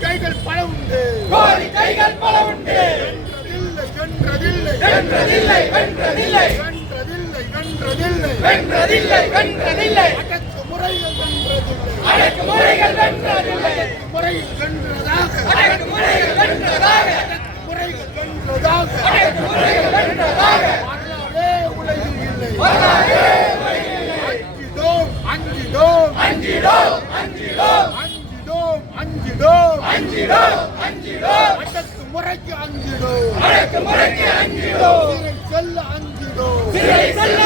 கைகள் பல உண்டு கைகள் பல உண்டு வென்றதில்லை வென்றதில்லை. வென்றதில்லை வென்றதில்லை. வென்றதில்லை வென்றதில்லை. அடக்கு முறைகள் வென்றதில்லை. அடக்கு முறைகள் அஞ்சிடோம் அஞ்சிடோம். அஞ்சிடோம் அஞ்சிடோம். அஞ்சிடோம் அஞ்சிடோம். அடக்கு முறைக்கு அஞ்சிடோம். அடக்கு முறைக்கு அஞ்சிடோம். சிறை செல்ல அஞ்சிடோம். சிறை செல்ல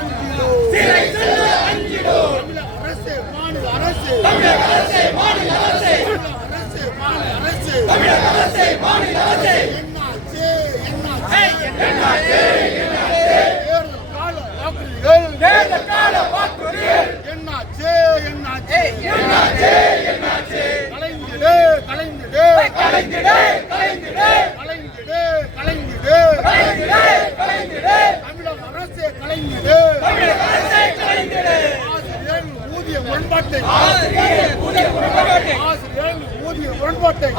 அஞ்சிடோம். சிறை செல்ல அஞ்சிடோம். தமிழக அரசு மாநில அரசு. தமிழக அரசு மாநில அரசு. தமிழக அரசு மாநில அரசு. என்னாச்சு என்னாச்சு? தேர்தல் கால வாக்குறுதிகள் தேர்தல் கால வாக்குறுதிகள் என்னாச்சு என்னாச்சு என்னாச்சு என்னாச்சு கலைந்திடு கலைந்திடு கலைந்திடு கலைந்திடு கலைந்திடு கலைந்திடு கலைந்திடு தமிழக அரசு கலைந்திடு தமிழக அரசு கலைந்திடு ஆசிரியர் ஊதிய முரண்பாட்டை. ஆசிரியர் ஊதிய முரண்பாட்டை. ஆசிரியர் ஊதிய முரண்பாட்டை.